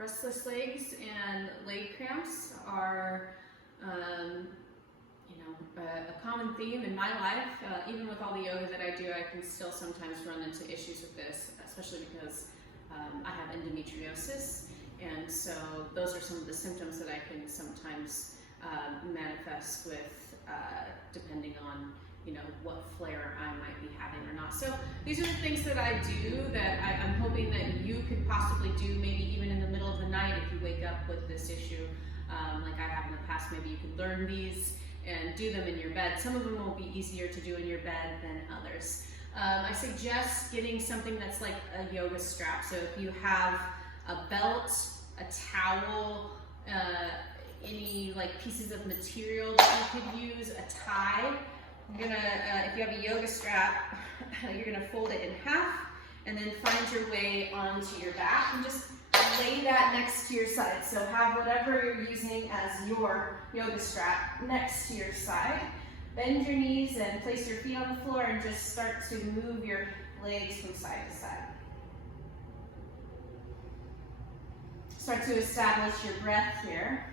Restless legs and leg cramps are, a common theme in my life. Even with all the yoga that I do, I can still sometimes run into issues with this, especially because I have endometriosis, and so those are some of the symptoms that I can sometimes manifest with, depending on what flare I might be having or not. So these are the things that I do that I'm hoping that you could possibly do, maybe even in the middle of the night if you wake up with this issue, like I have in the past. Maybe you could learn these and do them in your bed. Some of them will be easier to do in your bed than others. I suggest getting something that's like a yoga strap. So if you have a belt, a towel, any like pieces of material that you could use, a tie. You're gonna, if you have a yoga strap, you're gonna fold it in half and then find your way onto your back and just lay that next to your side. So have whatever you're using as your yoga strap next to your side. Bend your knees and place your feet on the floor and just start to move your legs from side to side. Start to establish your breath here.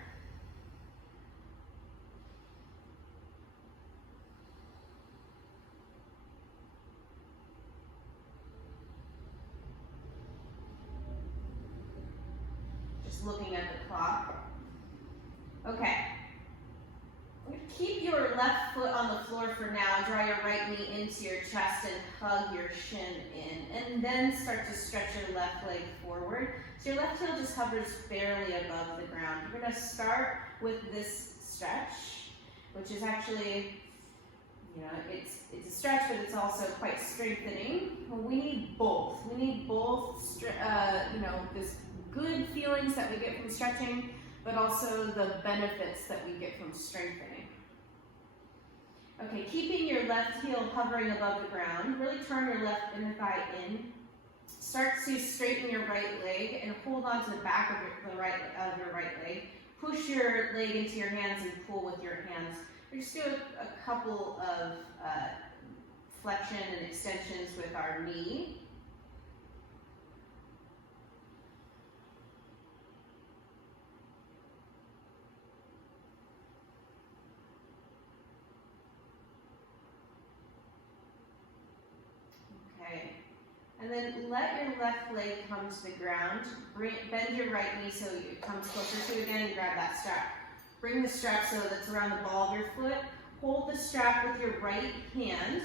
Looking at the clock. Okay. Keep your left foot on the floor for now. Draw your right knee into your chest and hug your shin in. And then start to stretch your left leg forward. So your left heel just hovers barely above the ground. You're going to start with this stretch, which is actually, it's a stretch, but it's also quite strengthening. We need both. We need both, this good feelings that we get from stretching, but also the benefits that we get from strengthening. Okay, keeping your left heel hovering above the ground, really turn your left inner thigh in. Start to straighten your right leg and hold on to the back of your right leg. Push your leg into your hands and pull with your hands. Just do a couple of flexion and extensions with our knee. Okay, and then let your left leg come to the ground. Bend your right knee so it comes closer to it again and grab that strap. Bring the strap so that's around the ball of your foot. Hold the strap with your right hand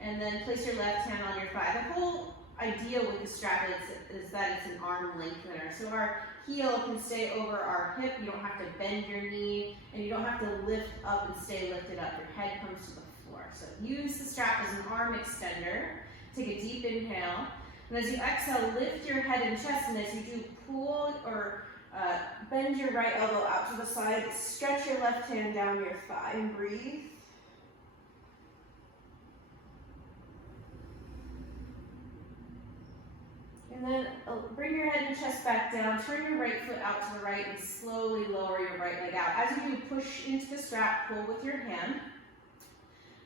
and then place your left hand on your thigh. The whole idea with the strap is that it's an arm lengthener. So our heel can stay over our hip. You don't have to bend your knee and you don't have to lift up and stay lifted up. Your head comes to the floor. So use the strap as an arm extender. Take a deep inhale, and as you exhale, lift your head and chest, and as you do, pull or bend your right elbow out to the side, stretch your left hand down your thigh, and breathe. And then bring your head and chest back down, turn your right foot out to the right, and slowly lower your right leg out. As you do, push into the strap, pull with your hand.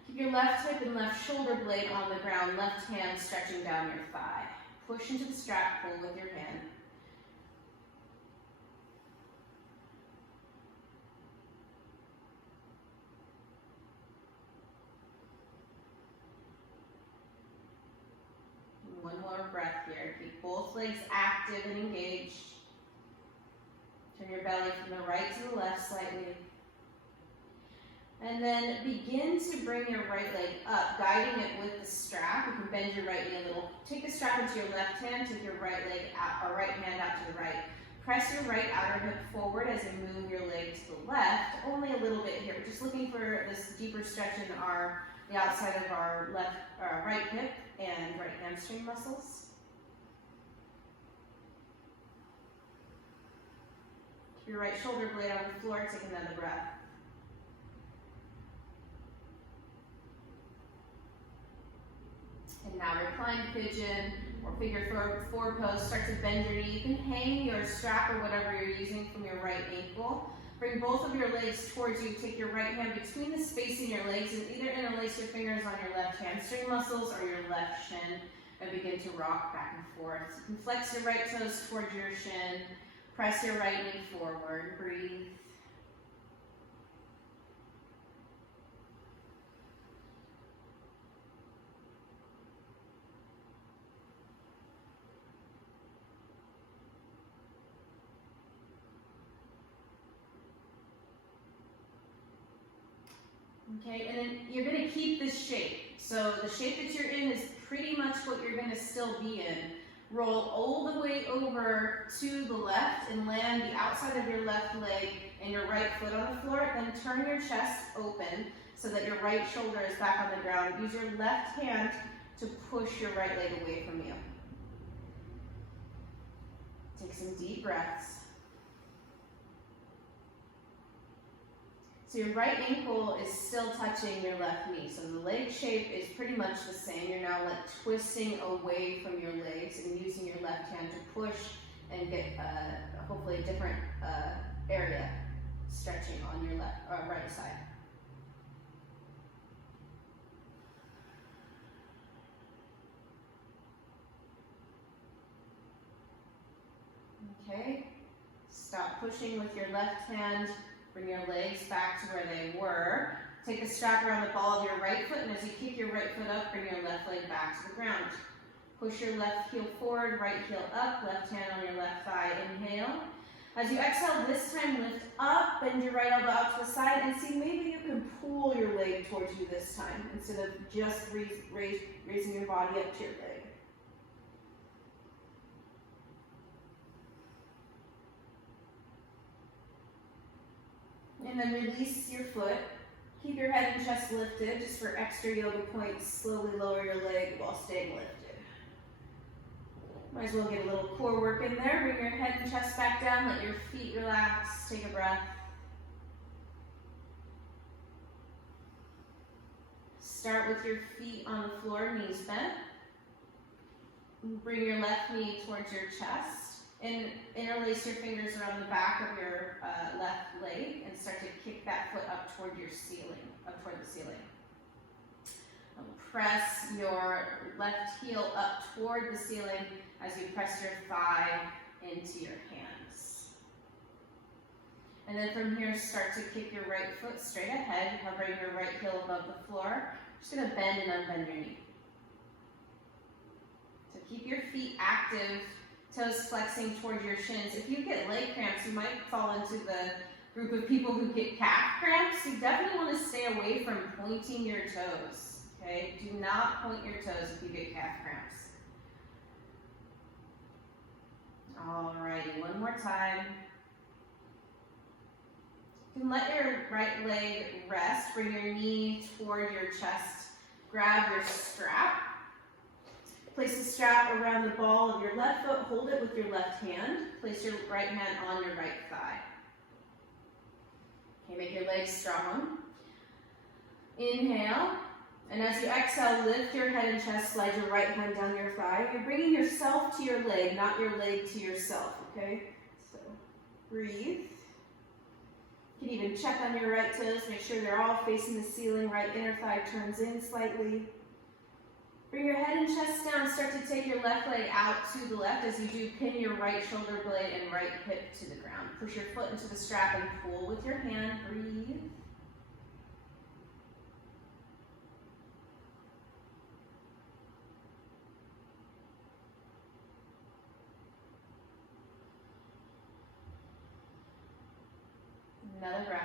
Keep your left hip and left shoulder blade on the ground, left hand stretching down your thigh. Push into the strap, pull with your hand. One more breath here. Keep both legs active and engaged. Turn your belly from the right to the left slightly. And then begin to bring your right leg up, guiding it with the strap. You can bend your right knee a little. Take the strap into your left hand, take your right leg out, or right hand out to the right. Press your right outer hip forward as you move your leg to the left, only a little bit here. We're just looking for this deeper stretch in the outside of our right hip and right hamstring muscles. Keep your right shoulder blade on the floor, take another breath. And now recline pigeon or figure four pose. Start to bend your knee. You can hang your strap or whatever you're using from your right ankle. Bring both of your legs towards you. Take your right hand between the space in your legs and either interlace your fingers on your left hamstring muscles or your left shin and begin to rock back and forth. You can flex your right toes towards your shin Press your right knee forward, breathe. Okay, and then you're going to keep this shape. So the shape that you're in is pretty much what you're going to still be in. Roll all the way over to the left and land the outside of your left leg and your right foot on the floor. Then turn your chest open so that your right shoulder is back on the ground. Use your left hand to push your right leg away from you. Take some deep breaths. So your right ankle is still touching your left knee. So the leg shape is pretty much the same. You're now like twisting away from your legs and using your left hand to push and get hopefully a different area stretching on your left or right side. Okay, stop pushing with your left hand. Bring your legs back to where they were. Take a strap around the ball of your right foot, and as you kick your right foot up, bring your left leg back to the ground. Push your left heel forward, right heel up, left hand on your left thigh. Inhale. As you exhale, this time lift up, bend your right elbow out to the side, and see maybe you can pull your leg towards you this time, instead of just raising your body up to your leg. And then release your foot. Keep your head and chest lifted, just for extra yoga points. Slowly lower your leg while staying lifted. Might as well get a little core work in there. Bring your head and chest back down. Let your feet relax. Take a breath. Start with your feet on the floor, knees bent. Bring your left knee towards your chest. And interlace your fingers around the back of your left leg and start to kick that foot up toward your ceiling, up toward the ceiling. Press your left heel up toward the ceiling as you press your thigh into your hands. And then from here, start to kick your right foot straight ahead, hovering your right heel above the floor. Just going to bend and unbend your knee. So keep your feet active. Toes flexing towards your shins. If you get leg cramps, you might fall into the group of people who get calf cramps. You definitely want to stay away from pointing your toes. Okay? Do not point your toes if you get calf cramps. Alrighty, one more time. You can let your right leg rest. Bring your knee toward your chest. Grab your strap. Place the strap around the ball of your left foot. Hold it with your left hand. Place your right hand on your right thigh. Okay, make your legs strong. Inhale. And as you exhale, lift your head and chest. Slide your right hand down your thigh. You're bringing yourself to your leg, not your leg to yourself, okay? So, breathe. You can even check on your right toes. Make sure they're all facing the ceiling. Right inner thigh turns in slightly. Bring your head and chest down. Start to take your left leg out to the left. As you do, pin your right shoulder blade and right hip to the ground. Push your foot into the strap and pull with your hand. Breathe. Another breath.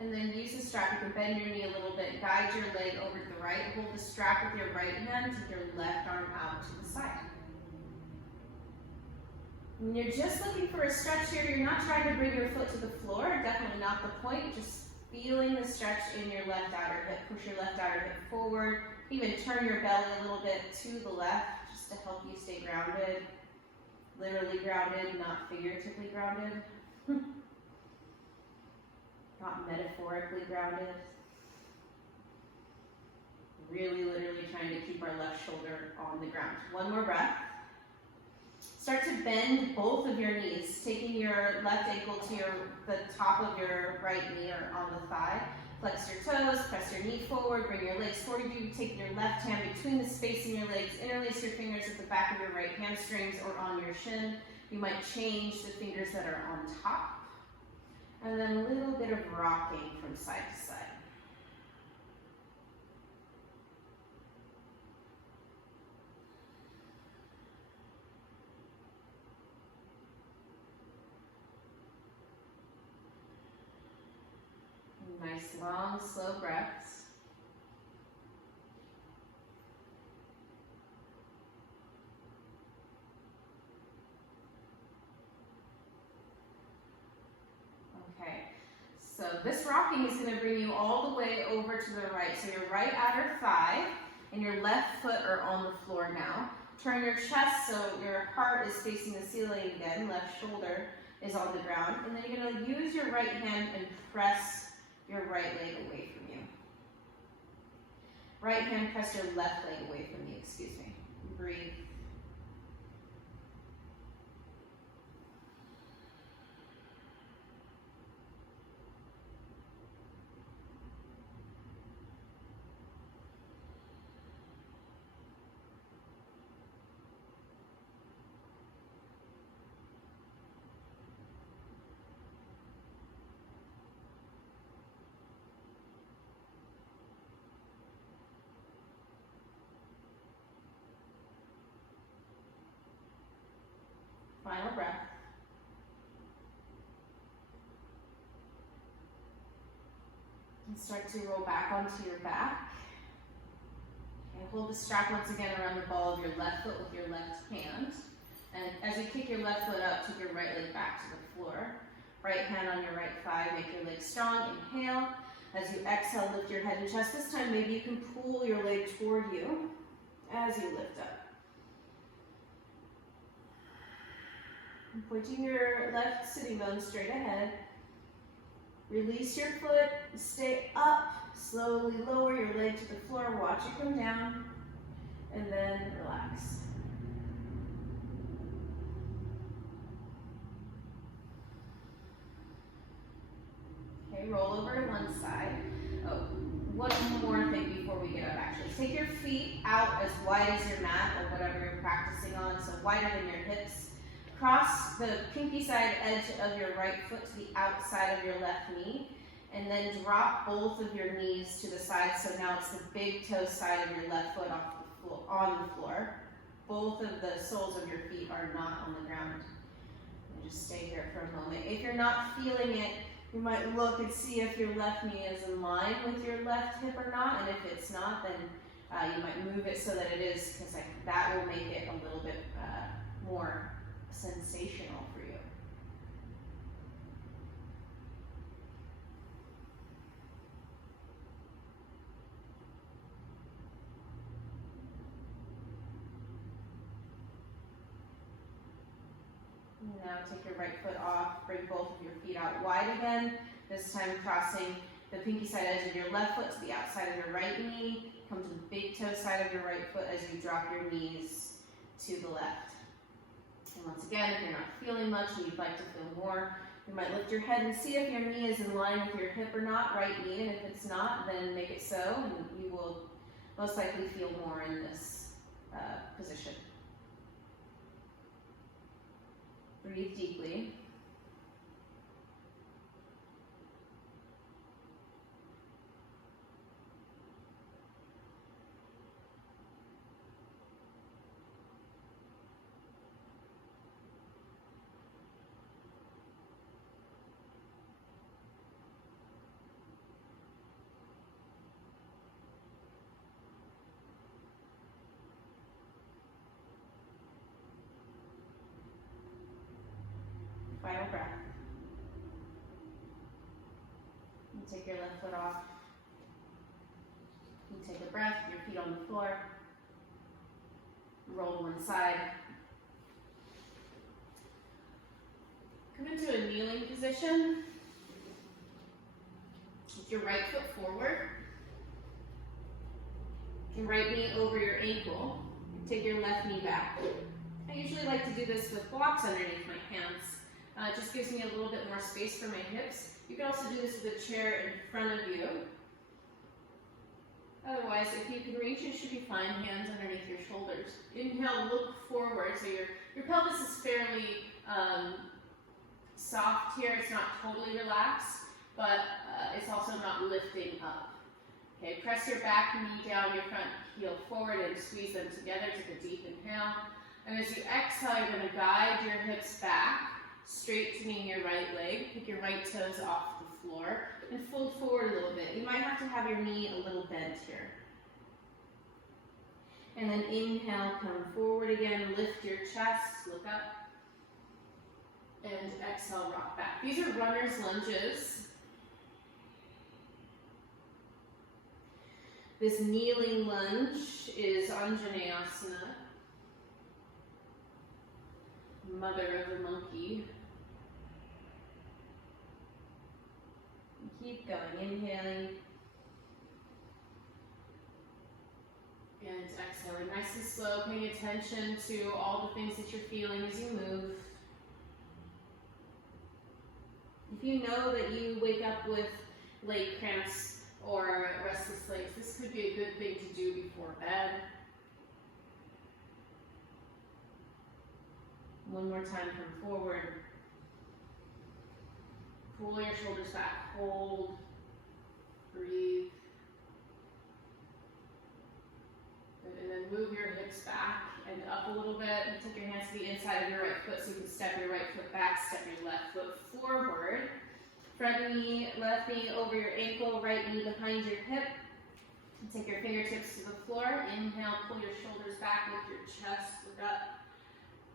And then use the strap. You can bend your knee a little bit. Guide your leg over to the right. Hold the strap with your right hand. Take your left arm out to the side. When you're just looking for a stretch here, you're not trying to bring your foot to the floor. Definitely not the point. Just feeling the stretch in your left outer hip. Push your left outer hip forward. Even turn your belly a little bit to the left just to help you stay grounded. Literally grounded, not figuratively grounded. Not metaphorically grounded. Really, literally trying to keep our left shoulder on the ground. One more breath. Start to bend both of your knees, taking your left ankle to the top of your right knee or on the thigh. Flex your toes, press your knee forward, bring your legs forward. You take your left hand between the space in your legs, interlace your fingers at the back of your right hamstrings or on your shin. You might change the fingers that are on top. And then a little bit of rocking from side to side. Nice, long, slow breaths. Okay, so this rocking is going to bring you all the way over to the right. So your right outer thigh and your left foot are on the floor now. Turn your chest so your heart is facing the ceiling again. Left shoulder is on the ground. And then you're going to use your right hand and press your right leg away from you. Right hand, press your left leg away from you, excuse me. Breathe. Final breath. And start to roll back onto your back. And hold the strap once again around the ball of your left foot with your left hand. And as you kick your left foot up, take your right leg back to the floor. Right hand on your right thigh, make your leg strong. Inhale. As you exhale, lift your head and chest. This time, maybe you can pull your leg toward you as you lift up. Pointing your left sitting bone straight ahead. Release your foot, stay up, slowly lower your leg to the floor, watch it come down, and then relax. Okay, roll over to one side. Oh, one more thing before we get up actually. Take your feet out as wide as your mat or whatever you're practicing on, so wider than your hips. Cross the pinky side edge of your right foot to the outside of your left knee, and then drop both of your knees to the side, so now it's the big toe side of your left foot on the floor. Both of the soles of your feet are not on the ground. And just stay here for a moment. If you're not feeling it, you might look and see if your left knee is in line with your left hip or not, and if it's not, then you might move it so that it is, because that will make it a little bit more sensational for you. Now take your right foot off, bring both of your feet out wide again, this time crossing the pinky side edge of your left foot to the outside of your right knee. Come to the big toe side of your right foot as you drop your knees to the left. And once again, if you're not feeling much and you'd like to feel more, you might lift your head and see if your knee is in line with your hip or not, right knee, and if it's not, then make it so, and you will most likely feel more in this position. Breathe deeply. Final breath. And take your left foot off. You take a breath, your feet on the floor. Roll to one side. Come into a kneeling position. With your right foot forward. Your right knee over your ankle. Take your left knee back. I usually like to do this with blocks underneath my hands. It just gives me a little bit more space for my hips. You can also do this with a chair in front of you. Otherwise, if you can reach, it should be fine. Hands underneath your shoulders. Inhale, look forward. So your pelvis is fairly soft here. It's not totally relaxed, but it's also not lifting up. Okay, press your back knee down, your front heel forward, and squeeze them together. Take a deep inhale. And as you exhale, you're going to guide your hips back, straightening your right leg. Pick your right toes off the floor and fold forward a little bit. You might have to have your knee a little bent here. And then inhale, come forward again, lift your chest, look up. And exhale, rock back. These are runner's lunges. This kneeling lunge is Anjaneyasana, mother of the monkey. And keep going, inhaling. And exhaling, nice and slow, paying attention to all the things that you're feeling as you move. If you know that you wake up with leg cramps or restless legs, this could be a good thing to do before bed. One more time, come forward. Pull your shoulders back, hold, breathe. Good. And then move your hips back and up a little bit. And take your hands to the inside of your right foot so you can step your right foot back, step your left foot forward. Front knee, left knee over your ankle, right knee behind your hip. And take your fingertips to the floor. Inhale, pull your shoulders back, lift your chest, look up.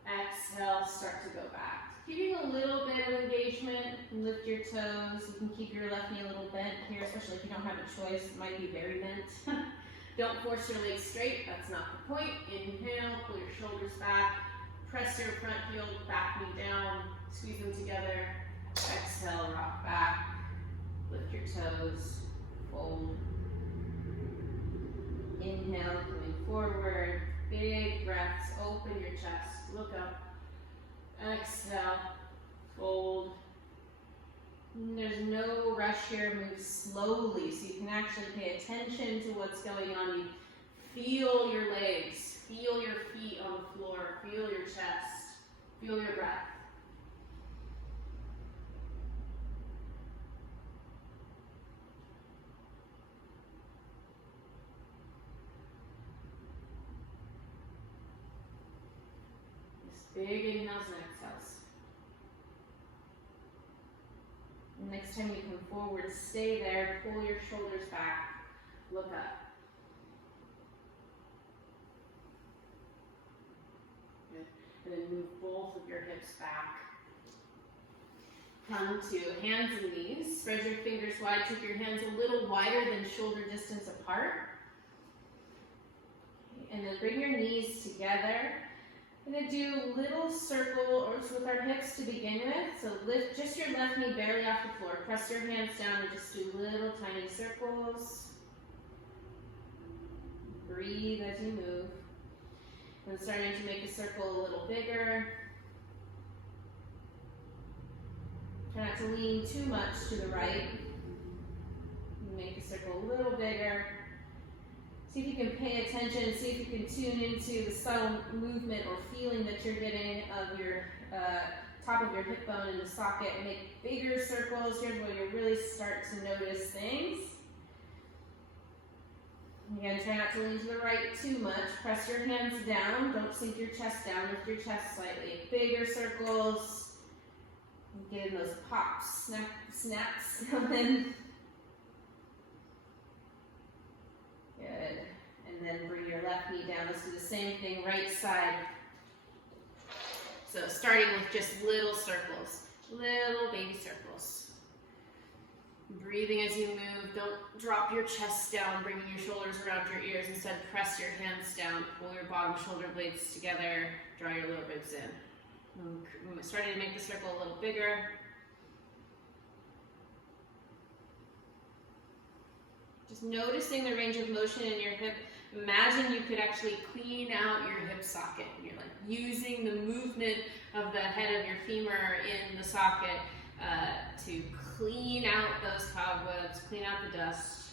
Exhale, start to go back. Keeping a little bit of engagement, lift your toes. You can keep your left knee a little bent here, especially if you don't have a choice. It might be very bent. Don't force your legs straight, that's not the point. Inhale, pull your shoulders back. Press your front heel, back knee down. Squeeze them together. Exhale, rock back. Lift your toes, fold. Inhale, coming forward. Big breaths, open your chest, look up. Exhale, fold. And there's no rush here, move slowly so you can actually pay attention to what's going on. You feel your legs, feel your feet on the floor, feel your chest, feel your breath. Big inhales and exhales. And next time you come forward, stay there, pull your shoulders back, look up. Good. And then move both of your hips back. Come to hands and knees. Spread your fingers wide, take your hands a little wider than shoulder distance apart. And then bring your knees together. We're going to do little circles with our hips to begin with. So lift just your left knee barely off the floor. Press your hands down and just do little tiny circles. Breathe as you move. And starting to make the circle a little bigger. Try not to lean too much to the right. Make the circle a little bigger. See if you can pay attention, see if you can tune into the subtle movement or feeling that you're getting of your top of your hip bone in the socket. Make bigger circles. Here's where you really start to notice things. Again, try not to lean to the right too much. Press your hands down. Don't sink your chest down. Lift your chest slightly. Bigger circles. Get in those pops, snaps coming. Good. And then bring your left knee down. Let's do the same thing, right side. So starting with just little circles, little baby circles. Breathing as you move. Don't drop your chest down, bringing your shoulders around your ears. Instead, press your hands down, pull your bottom shoulder blades together, draw your lower ribs in. Starting to make the circle a little bigger. Just noticing the range of motion in your hip Imagine you could actually clean out your hip socket. You're like using the movement of the head of your femur in the socket to clean out those cobwebs, clean out the dust,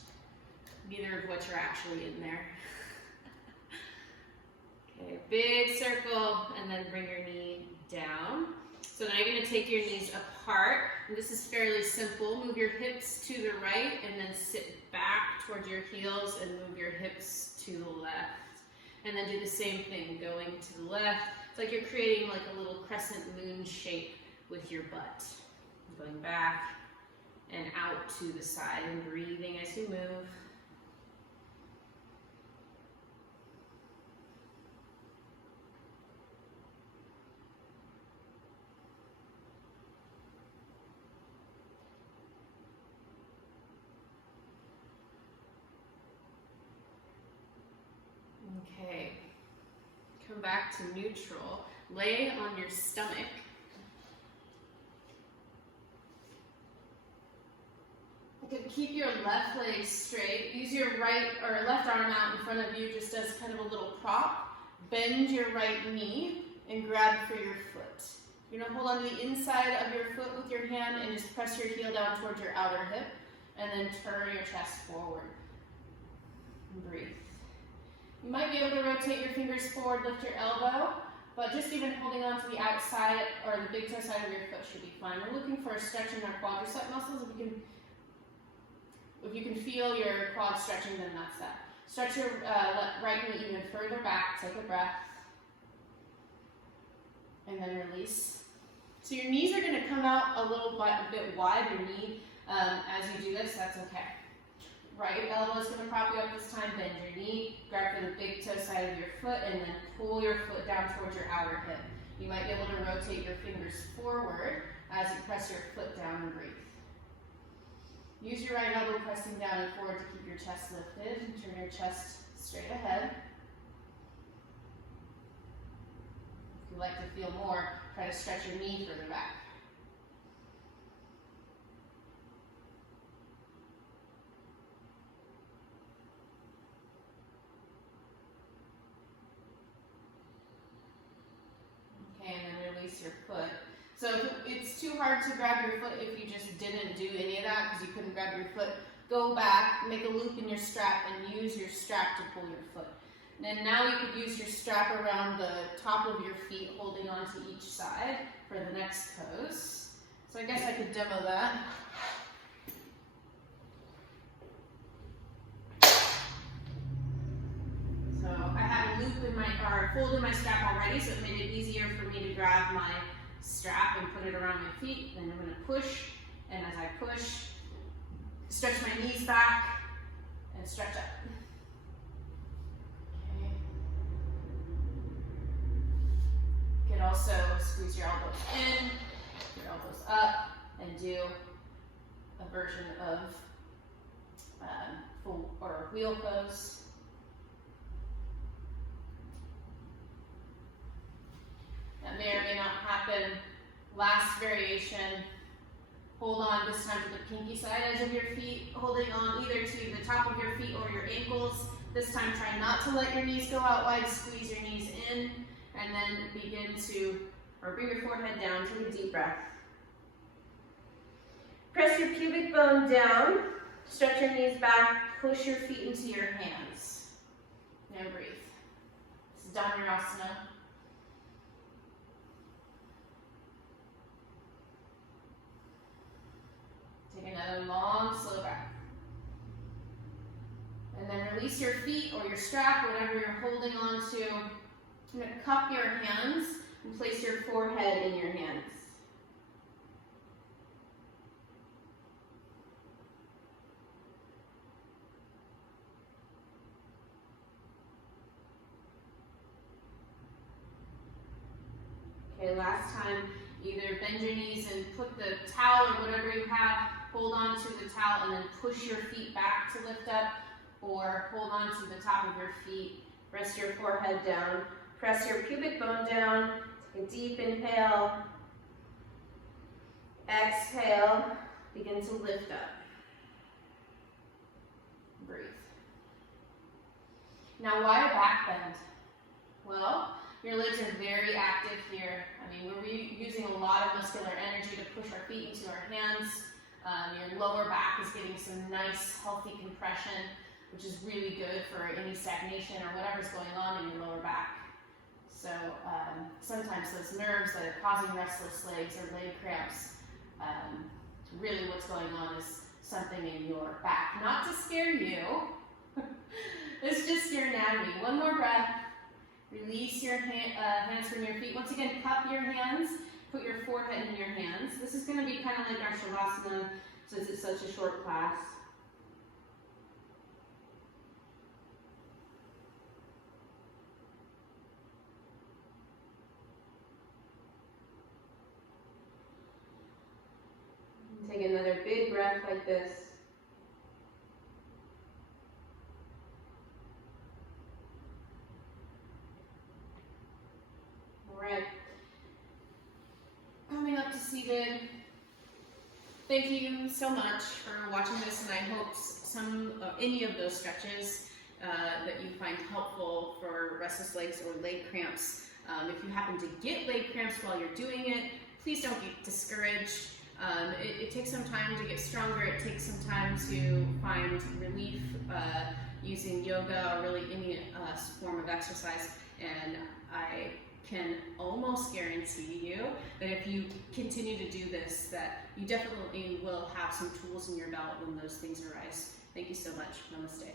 neither of which are actually in there. Okay, big circle, and then bring your knee down. So now you're going to take your knees apart, and this is fairly simple. Move your hips to the right, and then sit back towards your heels, and move your hips to the left. And then do the same thing, going to the left. It's like you're creating like a little crescent moon shape with your butt. Going back and out to the side, and breathing as you move. Okay, come back to neutral. Lay on your stomach. You can keep your left leg straight. Use your right or left arm out in front of you just as kind of a little prop. Bend your right knee and grab for your foot. You're going to hold on to the inside of your foot with your hand and just press your heel down towards your outer hip, and then turn your chest forward. And breathe. You might be able to rotate your fingers forward, lift your elbow, but just even holding on to the outside or the big toe side of your foot should be fine. We're looking for a stretch in our quadricep muscles. If you can feel your quad stretching, then that's that. Stretch your right knee even further back. Take a breath. And then release. So your knees are going to come out a little bit wide, your knee, as you do this. That's okay. Right elbow is going to prop you up this time. Bend your knee, grab for the big toe side of your foot, and then pull your foot down towards your outer hip. You might be able to rotate your fingers forward as you press your foot down and breathe. Use your right elbow pressing down and forward to keep your chest lifted. And turn your chest straight ahead. If you'd like to feel more, try to stretch your knee further back. Okay, and then release your foot. So it's too hard to grab your foot if you just didn't do any of that because you couldn't grab your foot. Go back, make a loop in your strap, and use your strap to pull your foot. And then now you could use your strap around the top of your feet, holding on to each side for the next pose. So I guess I could demo that. So I have a loop in my, or fold in my strap already, so it made it easier for me to grab my strap and put it around my feet. Then I'm going to push, and as I push, stretch my knees back and stretch up. Okay. You could also squeeze your elbows in, your elbows up, and do a version of full or wheel pose. That may or may not happen. Last variation. Hold on this time to the pinky side edge of your feet, holding on either to the top of your feet or your ankles. This time try not to let your knees go out wide, squeeze your knees in, and then begin to, or bring your forehead down, take a deep breath. Press your pubic bone down, stretch your knees back, push your feet into your hands. Now breathe. This is Dhanurasana. Take another long, slow breath. And then release your feet or your strap, whatever you're holding on to. You're going to cup your hands and place your forehead in your hands. Okay, last time, either bend your knees and put the towel or whatever you have, hold on to the towel and then push your feet back to lift up, or hold on to the top of your feet, rest your forehead down, press your pubic bone down, take a deep inhale, exhale, begin to lift up. Breathe. Now, why a back bend? Well, your legs are very active here. I mean, we're using a lot of muscular energy to push our feet into our hands. Your lower back is getting some nice, healthy compression, which is really good for any stagnation or whatever's going on in your lower back. So sometimes those nerves that are causing restless legs or leg cramps, really what's going on is something in your back. Not to scare you, it's just your anatomy. One more breath. Release your hands from your feet. Once again, cup your hands. Put your forehead in your hands. This is going to be kind of like our Shavasana since it's such a short class. Take another big breath like this. All right. Coming up to seated. Thank you so much for watching this, and I hope any of those stretches that you find helpful for restless legs or leg cramps. If you happen to get leg cramps while you're doing it, please don't get discouraged. It takes some time to get stronger. It takes some time to find relief using yoga or really any form of exercise. And I can almost guarantee you that if you continue to do this, that you definitely will have some tools in your belt when those things arise. Thank you so much. Namaste.